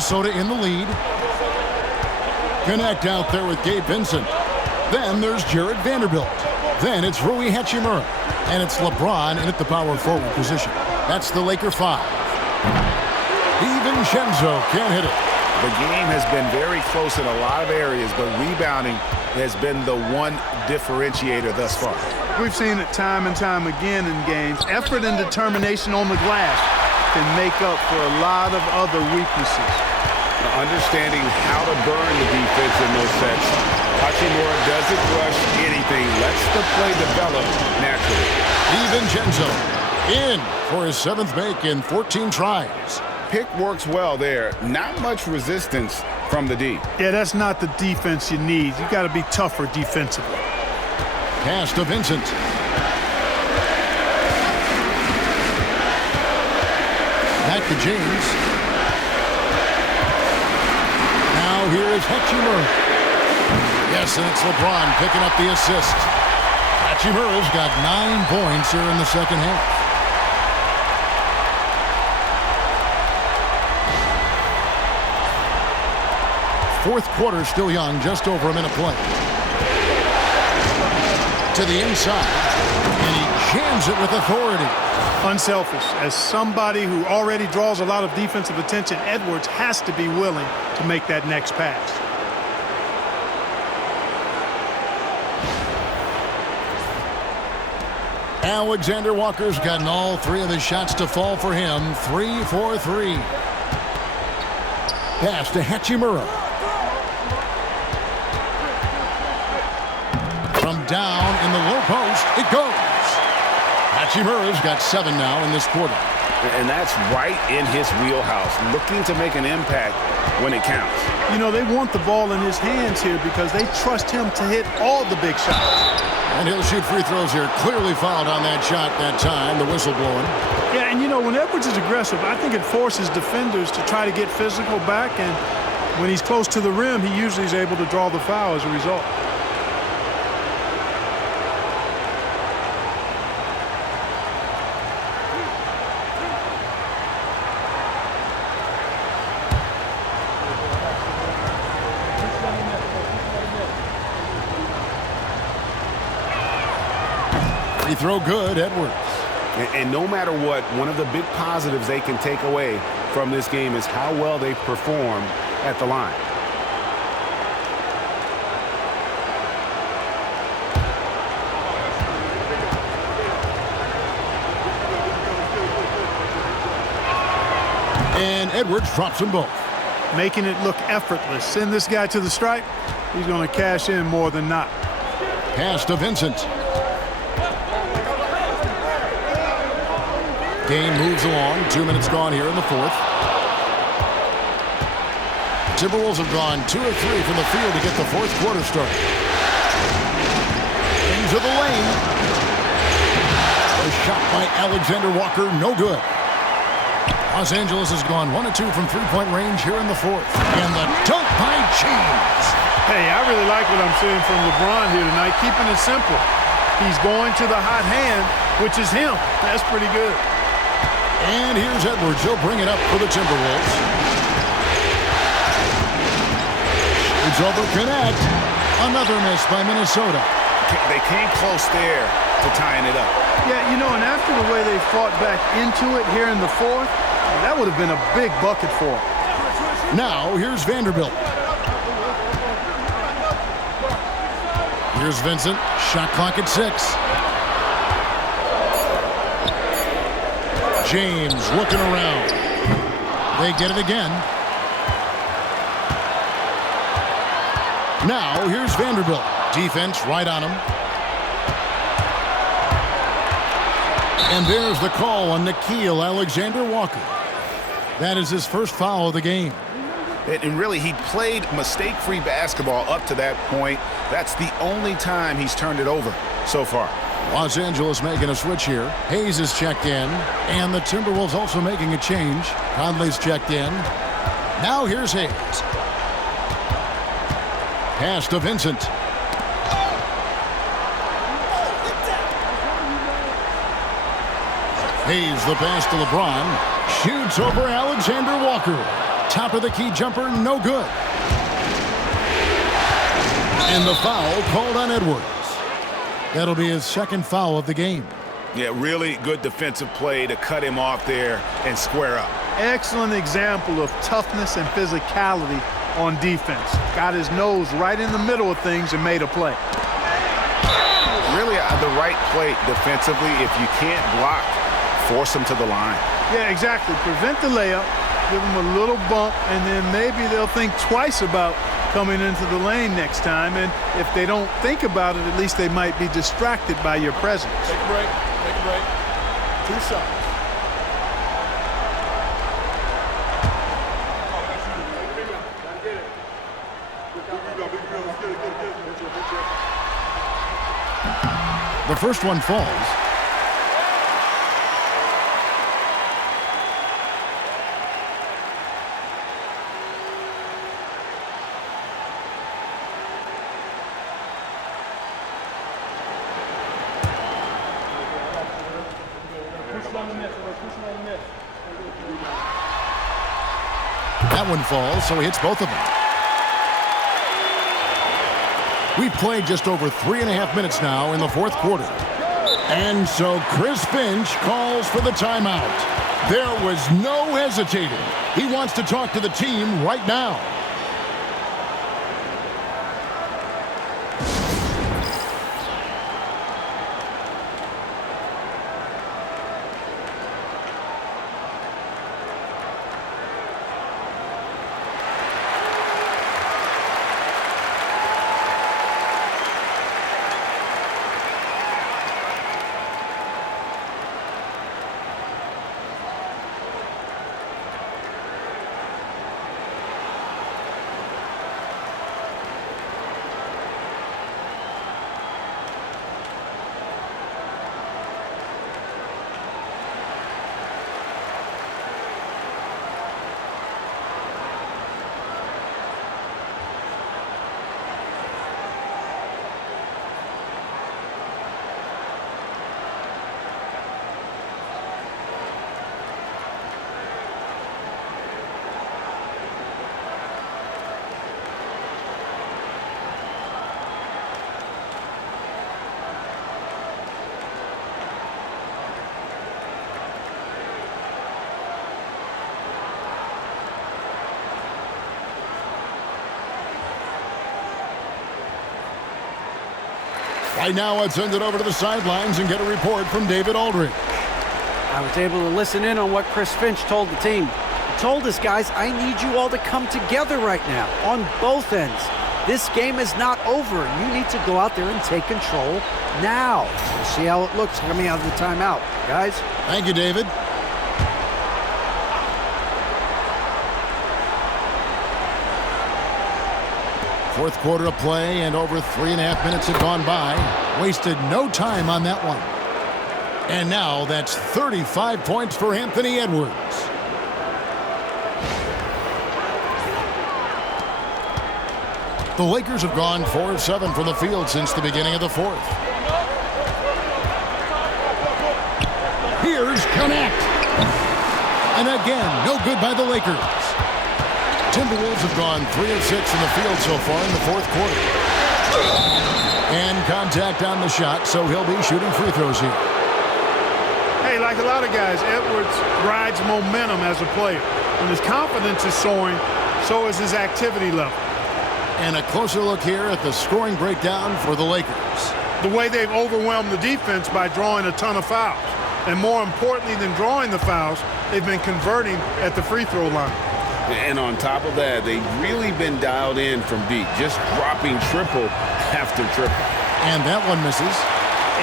Minnesota in the lead. Connect out there with Gabe Vincent. Then there's Jared Vanderbilt. Then it's Rui Hachimura. And it's LeBron in at the power forward position. That's the Laker 5. DiVincenzo can't hit it. The game has been very close in a lot of areas, but rebounding has been the one differentiator thus far. We've seen it time and time again in games. Effort and determination on the glass can make up for a lot of other weaknesses. Understanding how to burn the defense in those sets. Hachimura doesn't rush anything. Lets the play develop naturally. DiVincenzo in for his 7th make in 14 tries. Pick works well there. Not much resistance from the D. Yeah, that's not the defense you need. You got to be tougher defensively. Pass to Vincent. Back to James. Now here is Hachimura. Yes, and it's LeBron picking up the assist. Hachimura's got 9 points here in the second half. Fourth quarter still young, just over a minute play. To the inside, and he jams it with authority. Unselfish. As somebody who already draws a lot of defensive attention, Edwards has to be willing to make that next pass. Alexander Walker's gotten all 3 of his shots to fall for him. 3 for 3. Pass to Hachimura. From down in the low post, it goes. Hachimura's got 7 now in this quarter. And that's right in his wheelhouse, looking to make an impact when it counts. You know, they want the ball in his hands here because they trust him to hit all the big shots. And he'll shoot free throws here. Clearly fouled on that shot that time, the whistle blowing. Yeah, and you know, when Edwards is aggressive, I think it forces defenders to try to get physical back, and when he's close to the rim, he usually is able to draw the foul as a result. Free throw good, Edwards. And no matter what, one of the big positives they can take away from this game is how well they perform at the line. And Edwards drops them both. Making it look effortless. Send this guy to the stripe. He's going to cash in more than not. Pass to Vincent. Game moves along. 2 minutes gone here in the fourth. Timberwolves have gone 2 of 3 from the field to get the fourth quarter started. Into the lane. A shot by Alexander Walker, no good. Los Angeles has gone 1 of 2 from three-point range here in the fourth. And the dunk by James. Hey, I really like what I'm seeing from LeBron here tonight, keeping it simple. He's going to the hot hand, which is him. That's pretty good. And here's Edwards. He'll bring it up for the Timberwolves. It's over, connect. Another miss by Minnesota. They came close there to tying it up. Yeah, you know, and after the way they fought back into it here in the fourth, that would have been a big bucket for them. Now, here's Vanderbilt. Here's Vincent. Shot clock at 6. James looking around. They get it again. Now, here's Vanderbilt. Defense right on him. And there's the call on Nickeil Alexander Walker. That is his first foul of the game. And really, he played mistake-free basketball up to that point. That's the only time he's turned it over so far. Los Angeles making a switch here. Hayes is checked in. And the Timberwolves also making a change. Conley's checked in. Now here's Hayes. Pass to Vincent. Hayes the pass to LeBron. Shoots over Alexander Walker. Top of the key jumper, no good. And the foul called on Edwards. That'll be his second foul of the game. Yeah, really good defensive play to cut him off there and square up. Excellent example of toughness and physicality on defense. Got his nose right in the middle of things and made a play. Really the right play defensively. If you can't block, force him to the line. Yeah, exactly. Prevent the layup, give him a little bump, and then maybe they'll think twice about coming into the lane next time. And if they don't think about it, at least they might be distracted by your presence. Take a break. Take a break. 2 shots. The first one falls. That one falls, so he hits both of them. We've played just over 3.5 minutes now in the fourth quarter. And so Chris Finch calls for the timeout. There was no hesitating. He wants to talk to the team right now. Right now, let's send it over to the sidelines and get a report from David Aldridge. I was able to listen in on what Chris Finch told the team. He told us, guys, I need you all to come together right now on both ends. This game is not over. You need to go out there and take control now. We'll see how it looks coming out of the timeout. Guys? Thank you, David. Fourth quarter of play, and over 3.5 minutes have gone by. Wasted no time on that one. And now that's 35 points for Anthony Edwards. The Lakers have gone 4 of 7 from the field since the beginning of the fourth. Here's connect. And again, no good by the Lakers. Timberwolves have gone 3 of 6 in the field so far in the fourth quarter. And contact on the shot, so he'll be shooting free throws here. Hey, like a lot of guys, Edwards rides momentum as a player. When his confidence is soaring, so is his activity level. And a closer look here at the scoring breakdown for the Lakers. The way they've overwhelmed the defense by drawing a ton of fouls. And more importantly than drawing the fouls, they've been converting at the free throw line. And on top of that, they've really been dialed in from deep, just dropping triple after triple. And that one misses.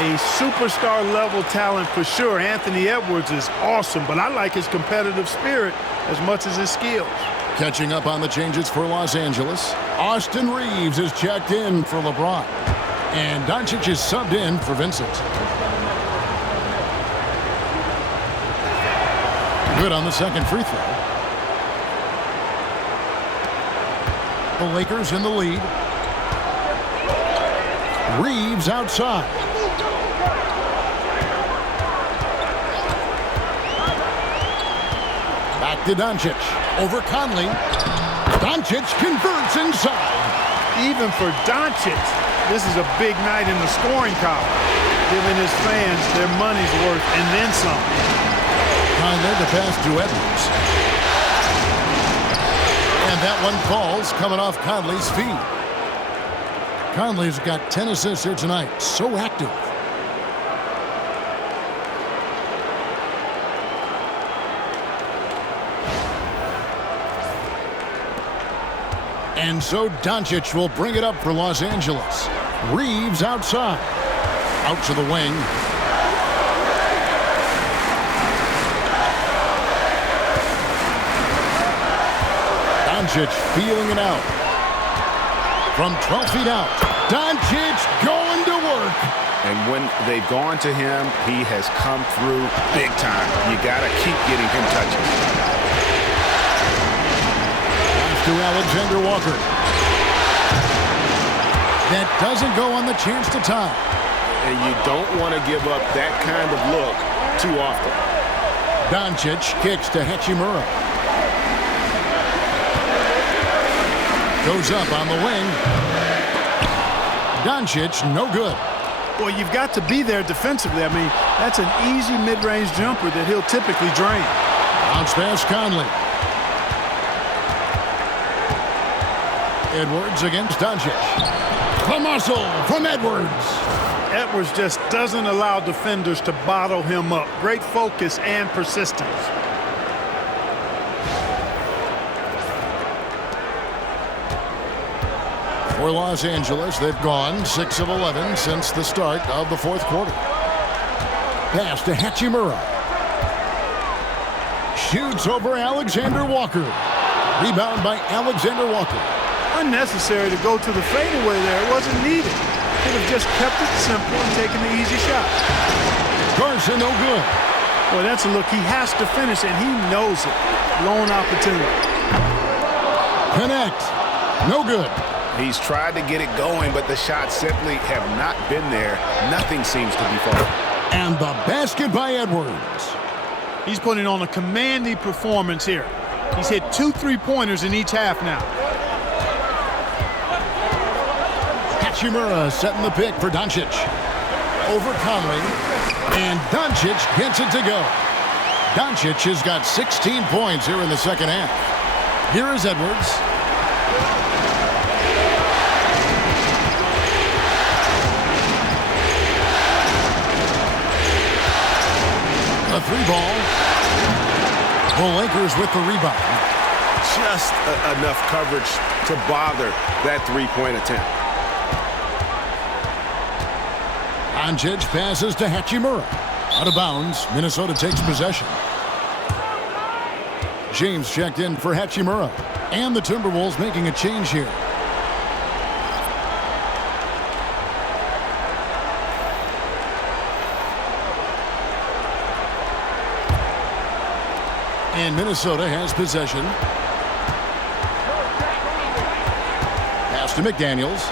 A superstar-level talent for sure. Anthony Edwards is awesome, but I like his competitive spirit as much as his skills. Catching up on the changes for Los Angeles, Austin Reeves is checked in for LeBron. And Doncic is subbed in for Vincent. Good on the second free throw. The Lakers in the lead. Reeves outside. Back to Doncic. Over Conley. Doncic converts inside. Even for Doncic, this is a big night in the scoring column, giving his fans their money's worth and then some. Conley the pass to Edwards. And that one falls coming off Conley's feet. Conley's got 10 assists here tonight. So active. And so Doncic will bring it up for Los Angeles. Reeves outside. Out to the wing. Doncic feeling it out. From 12 feet out. Doncic going to work. And when they've gone to him, he has come through big time. You got to keep getting him touches. To Alexander Walker. That doesn't go on the chance to tie. And you don't want to give up that kind of look too often. Doncic kicks to Hachimura. Goes up on the wing. Doncic, no good. Well, you've got to be there defensively. I mean, that's an easy mid-range jumper that he'll typically drain. Bounce pass Conley. Edwards against Doncic. The muscle from Edwards. Edwards just doesn't allow defenders to bottle him up. Great focus and persistence. For Los Angeles, they've gone 6 of 11 since the start of the fourth quarter. Pass to Hachimura. Shoots over Alexander Walker. Rebound by Alexander Walker. Unnecessary to go to the fadeaway there. It wasn't needed. Could have just kept it simple and taken the easy shot. Garza, no good. Well, that's a look he has to finish, and he knows it. Blown opportunity. Connect. No good. He's tried to get it going, but the shots simply have not been there. Nothing seems to be falling. And the basket by Edwards. He's putting on a commanding performance here. He's hit 2 3-pointers in each half now. Hachimura setting the pick for Doncic. Over Conley. And Doncic gets it to go. Doncic has got 16 points here in the second half. Here is Edwards. A 3-ball. The Lakers with the rebound. Just enough coverage to bother that three-point attempt. Doncic passes to Hachimura. Out of bounds. Minnesota takes possession. James checked in for Hachimura. And the Timberwolves making a change here. And Minnesota has possession. Pass to McDaniels.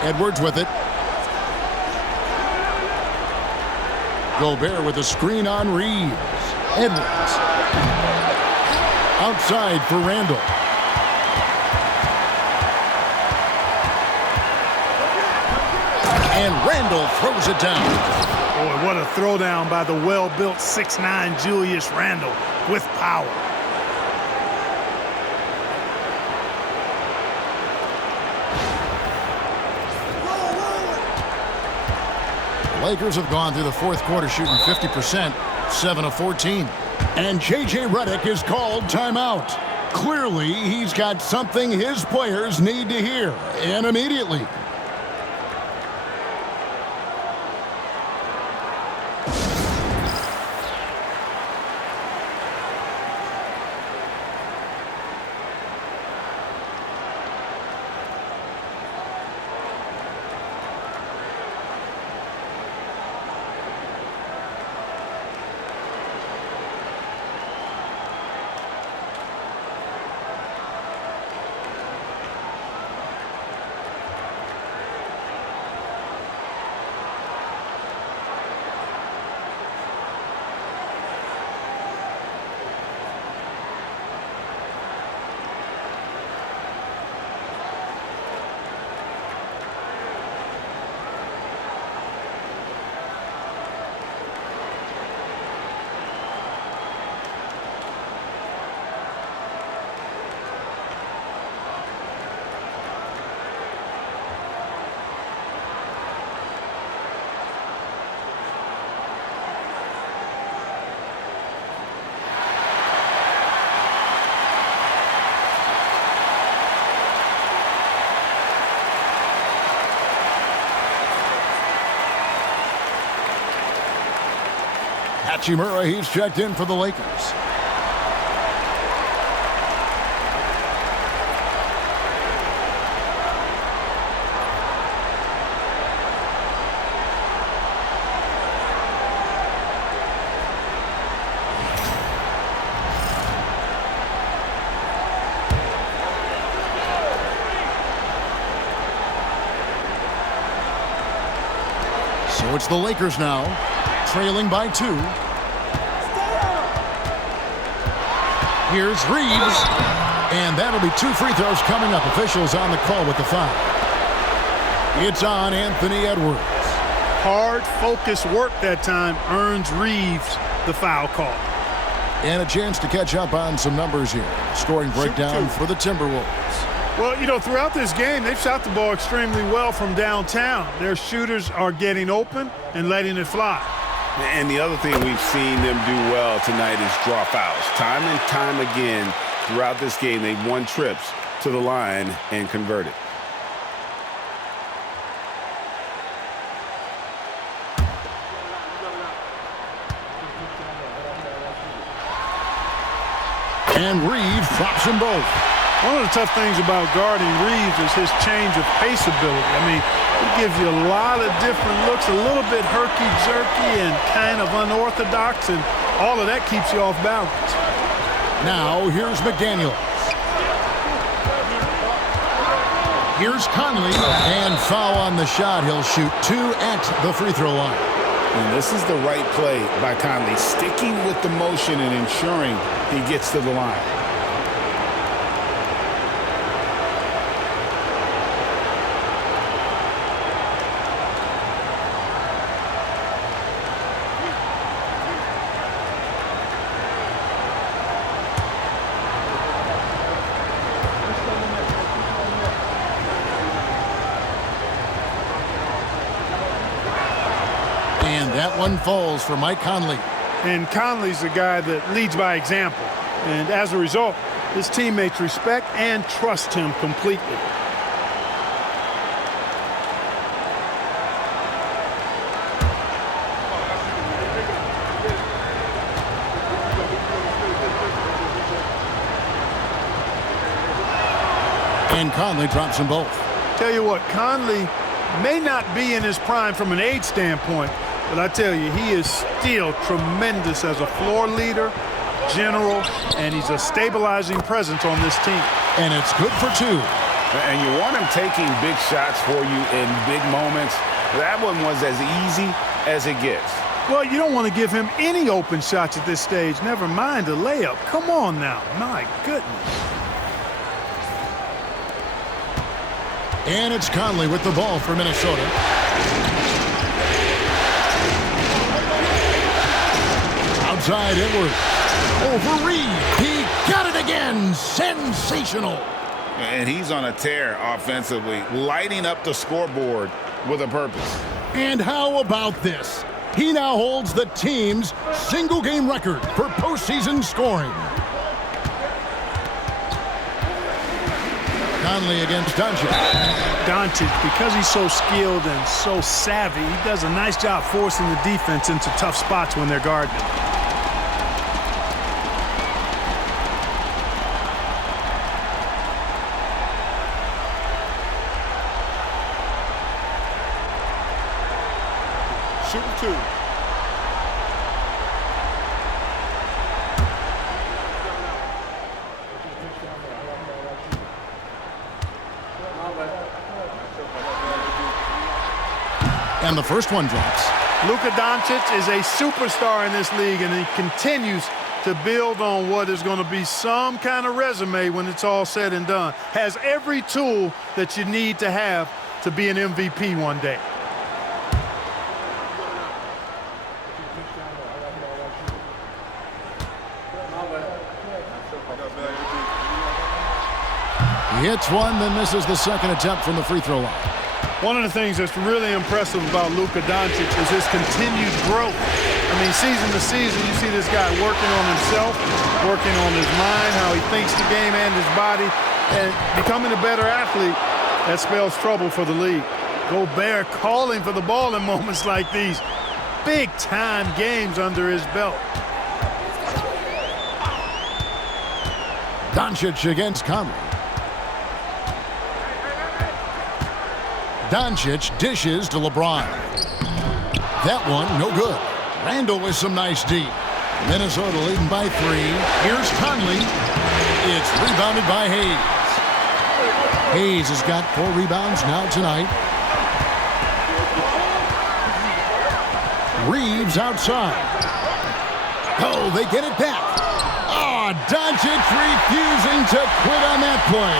Edwards with it. Gobert with a screen on Reeves. Edwards. Outside for Randle. And Randle throws it down. Boy, what a throwdown by the well-built 6'9" Julius Randle with power. The Lakers have gone through the fourth quarter shooting 50%, 7 of 14. And J.J. Redick is called timeout. Clearly, he's got something his players need to hear, and immediately. Hachimura, he's checked in for the Lakers. So it's the Lakers now, trailing by 2. Here's Reeves, and that'll be 2 free throws coming up. Officials on the call with the foul. It's on Anthony Edwards. Hard, focused work that time earns Reeves the foul call. And a chance to catch up on some numbers here. Scoring breakdown for the Timberwolves. Well, you know, throughout this game, they've shot the ball extremely well from downtown. Their shooters are getting open and letting it fly. And the other thing we've seen them do well tonight is draw fouls. Time and time again throughout this game, they've won trips to the line and converted. And Reeves drops them both. One of the tough things about guarding Reeves is his change of pace ability. I mean, he gives you a lot of different looks, a little bit herky-jerky and kind of unorthodox, and all of that keeps you off balance. Now, here's McDaniel. Here's Conley, and foul on the shot. He'll shoot 2 at the free throw line. And this is the right play by Conley, sticking with the motion and ensuring he gets to the line. And that one falls for Mike Conley. And Conley's a guy that leads by example. And as a result, his teammates respect and trust him completely. And Conley drops them both. Tell you what, Conley may not be in his prime from an age standpoint, but I tell you, he is still tremendous as a floor leader, general, and he's a stabilizing presence on this team. And it's good for 2. And you want him taking big shots for you in big moments. That one was as easy as it gets. Well, you don't want to give him any open shots at this stage, never mind a layup. Come on now, my goodness. And it's Conley with the ball for Minnesota. Outside Edwards. Over Reed. He got it again. Sensational. And he's on a tear offensively, lighting up the scoreboard with a purpose. And how about this? He now holds the team's single-game record for postseason scoring. Conley against Doncic. Doncic, because he's so skilled and so savvy, he does a nice job forcing the defense into tough spots when they're guarding him. Shooting 2. And the first one drops. Luka Doncic is a superstar in this league, and he continues to build on what is going to be some kind of resume when it's all said and done. Has every tool that you need to have to be an MVP one day. He hits one, then misses the second attempt from the free throw line. One of the things that's really impressive about Luka Doncic is his continued growth. I mean, season to season, you see this guy working on himself, working on his mind, how he thinks the game and his body, and becoming a better athlete. That spells trouble for the league. Gobert calling for the ball in moments like these. big-time games under his belt. Doncic against Conley. Doncic dishes to LeBron. That one, no good. Randle with some nice D. Minnesota leading by 3. Here's Conley. It's rebounded by Hayes. Hayes has got 4 rebounds now tonight. Reeves outside. Oh, they get it back. Oh, Doncic refusing to quit on that play.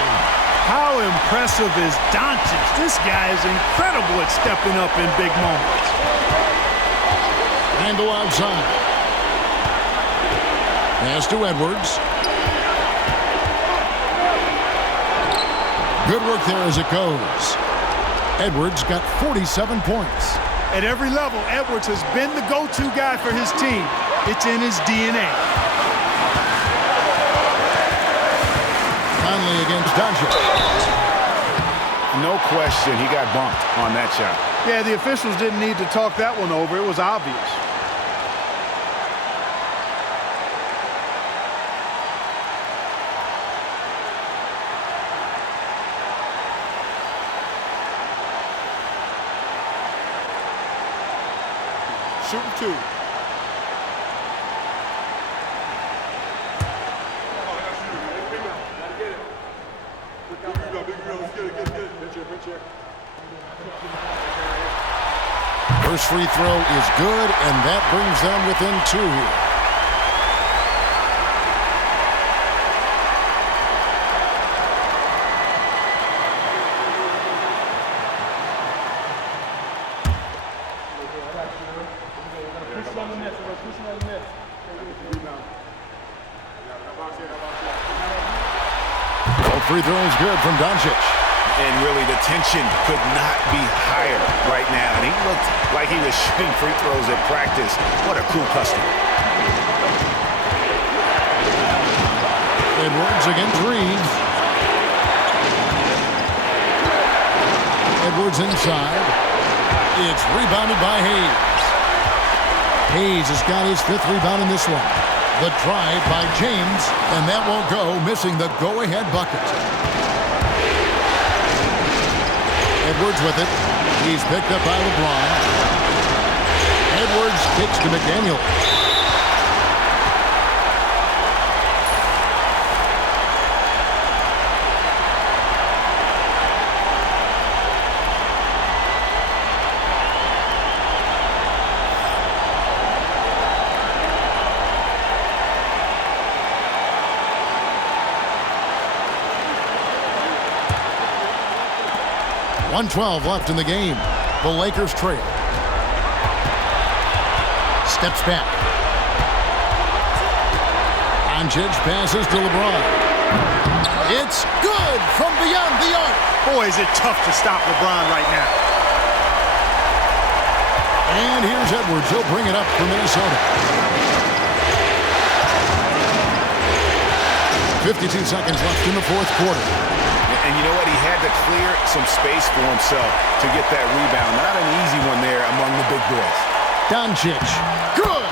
How impressive is Doncic? This guy is incredible at stepping up in big moments. Randle outside. Pass to Edwards. Good work there as it goes. Edwards got 47 points. At every level, Edwards has been the go-to guy for his team. It's in his DNA. Conley against Doncic. No question, he got bumped on that shot. Yeah, the officials didn't need to talk that one over. It was obvious. Shooting 2. First free throw is good, and that brings them within 2 here. Free throw is good from Doncic. And really, the tension could not be higher right now. And he looked like he was shooting free throws at practice. What a cool customer. Edwards against Reeves. Edwards inside. It's rebounded by Hayes. Hayes has got his 5th rebound in this one. The drive by James, and that won't go, missing the go-ahead bucket. Edwards with it. He's picked up by LeBron. Edwards kicks to McDaniel. .112 left in the game. The Lakers trail. Steps back. Doncic passes to LeBron. It's good from beyond the arc. Boy, is it tough to stop LeBron right now. And here's Edwards. He'll bring it up for Minnesota. 52 seconds left in the 4th quarter. And you know what? He had to clear some space for himself to get that rebound. Not an easy one there among the big boys. Doncic. Good.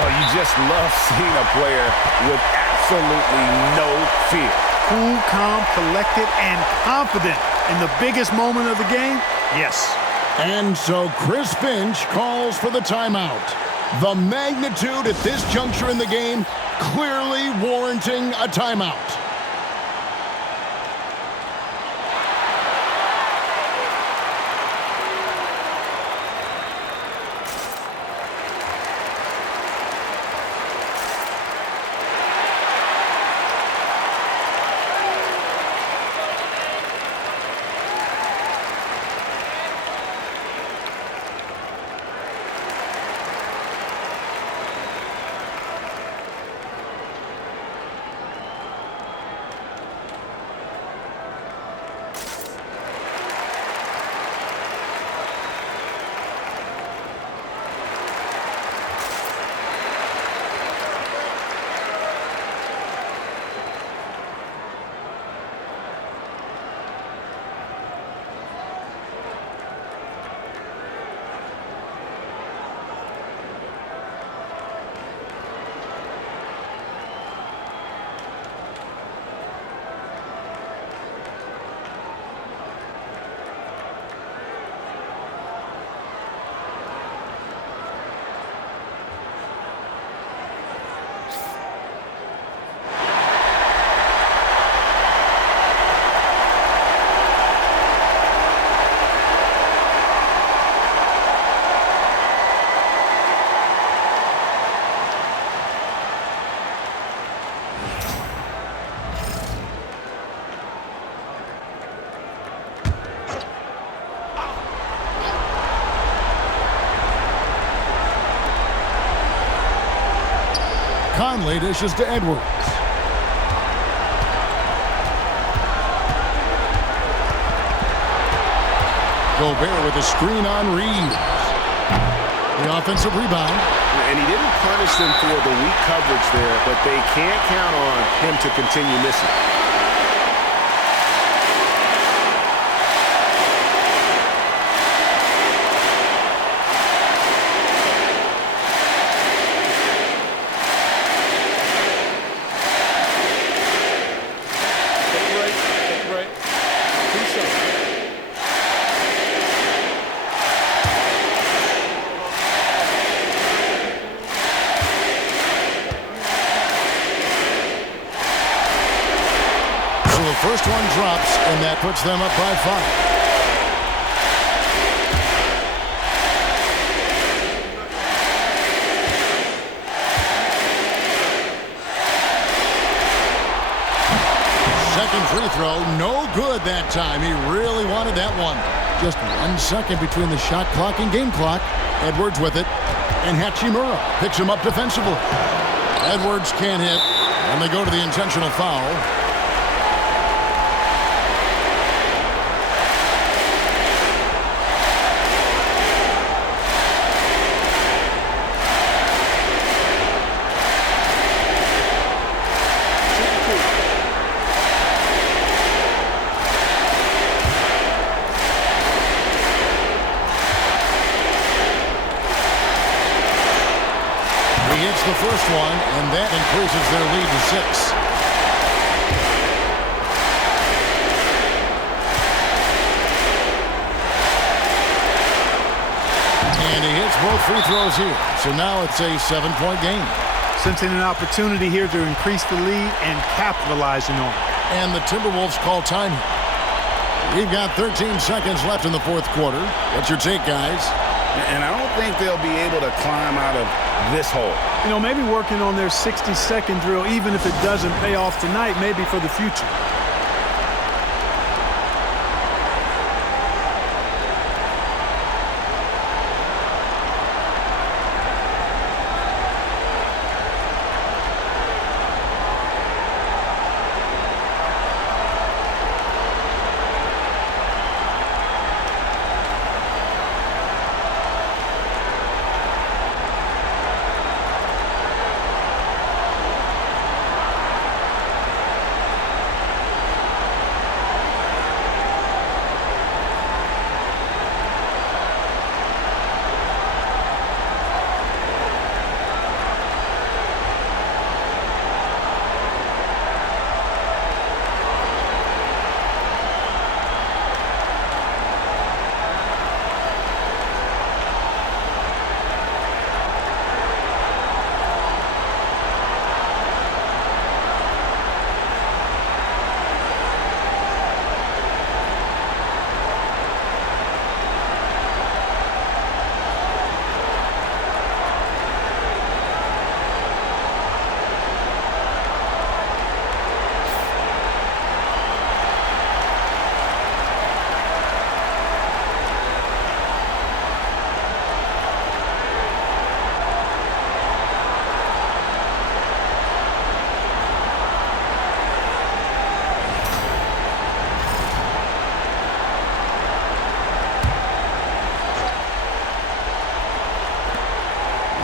Oh, you just love seeing a player with absolutely no fear. Cool, calm, collected, and confident in the biggest moment of the game? Yes. And so Chris Finch calls for the timeout. The magnitude at this juncture in the game clearly warranting a timeout. Conley dishes to Edwards. Gobert with a screen on Reeves. The offensive rebound. And he didn't punish them for the weak coverage there, but they can't count on him to continue missing. First one drops, and that puts them up by 5. Second free throw, no good that time. He really wanted that one. Just 1 second between the shot clock and game clock. Edwards with it, and Hachimura picks him up defensively. Edwards can't hit, and they go to the intentional foul. The first one, and that increases their lead to 6. And he hits both free throws here. So now it's a 7-point game. Sensing an opportunity here to increase the lead and capitalizing on it. And the Timberwolves call time here. We've got 13 seconds left in the fourth quarter. What's your take, guys? And I don't think they'll be able to climb out of this hole. You know, maybe working on their 60-second drill, even if it doesn't pay off tonight, maybe for the future.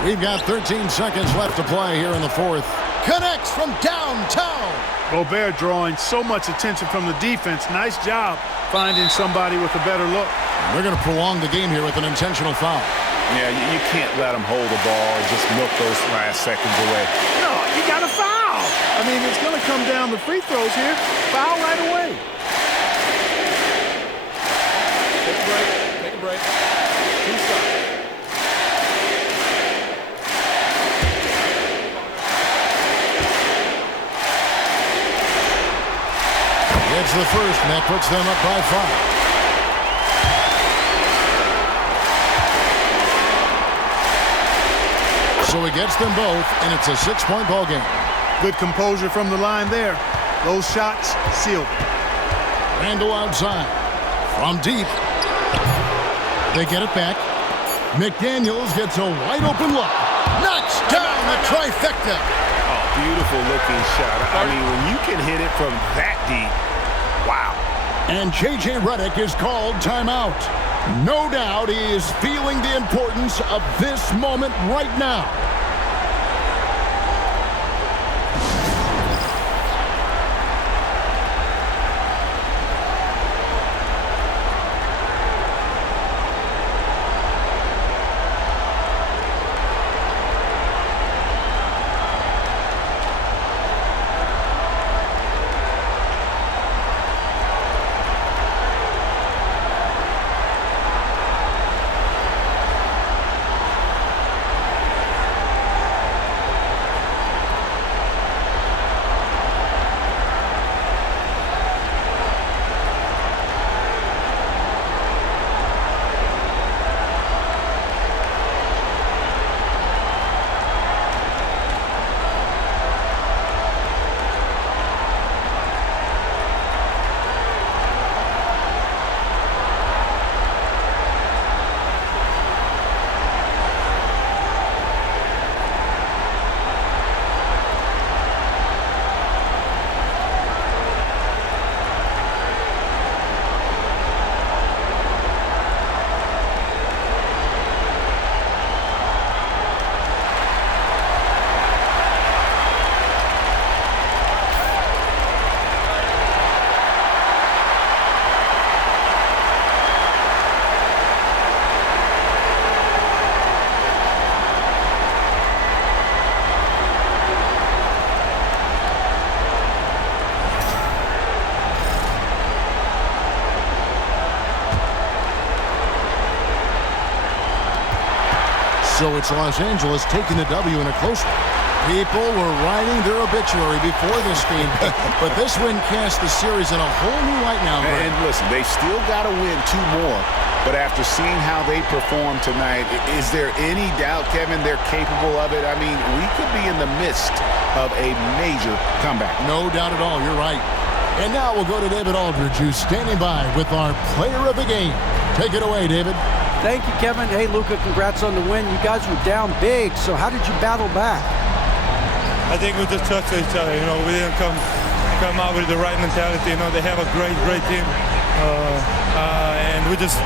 We've got 13 seconds left to play here in the fourth. Connects from downtown. Gobert drawing so much attention from the defense. Nice job finding somebody with a better look. They're going to prolong the game here with an intentional foul. Yeah, you can't let them hold the ball and just milk those last seconds away. No, you got to foul. I mean, it's going to come down to free throws here. Foul right away. Take a break. Take a break. 2 shots. It's the first, and that puts them up by 5. So he gets them both, and it's a 6-point ball game. Good composure from the line there. Those shots sealed. Randle outside. From deep. They get it back. McDaniels gets a wide open look. Knocks down the trifecta. Oh, beautiful looking shot. I mean, when you can hit it from that deep, wow. And J.J. Redick is called timeout. No doubt he is feeling the importance of this moment right now. So it's Los Angeles taking the W in a close one. People were writing their obituary before this game, but this win cast the series in a whole new light now. And listen, they still got to win 2 more, but after seeing how they performed tonight, is there any doubt, Kevin, they're capable of it? I mean, we could be in the midst of a major comeback. No doubt at all, you're right. And now we'll go to David Aldridge, who's standing by with our player of the game. Take it away, David. Thank you, Kevin. Hey, Luka, congrats on the win. You guys were down big, so how did you battle back? I think we just trusted each other. You know, we didn't come out with the right mentality. You know, they have a great team, and we just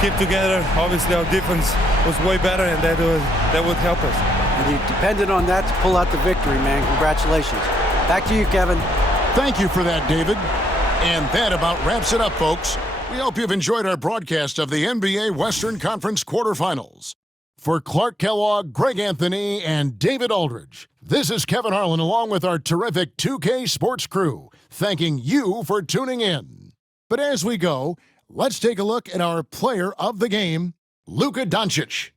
keep together. Obviously, our defense was way better, and that would help us. And you depended on that to pull out the victory, man. Congratulations. Back to you, Kevin. Thank you for that, David. And that about wraps it up, folks. We hope you've enjoyed our broadcast of the NBA Western Conference quarterfinals. For Clark Kellogg, Greg Anthony, and David Aldridge, this is Kevin Harlan along with our terrific 2K Sports crew, thanking you for tuning in. But as we go, let's take a look at our player of the game, Luka Doncic.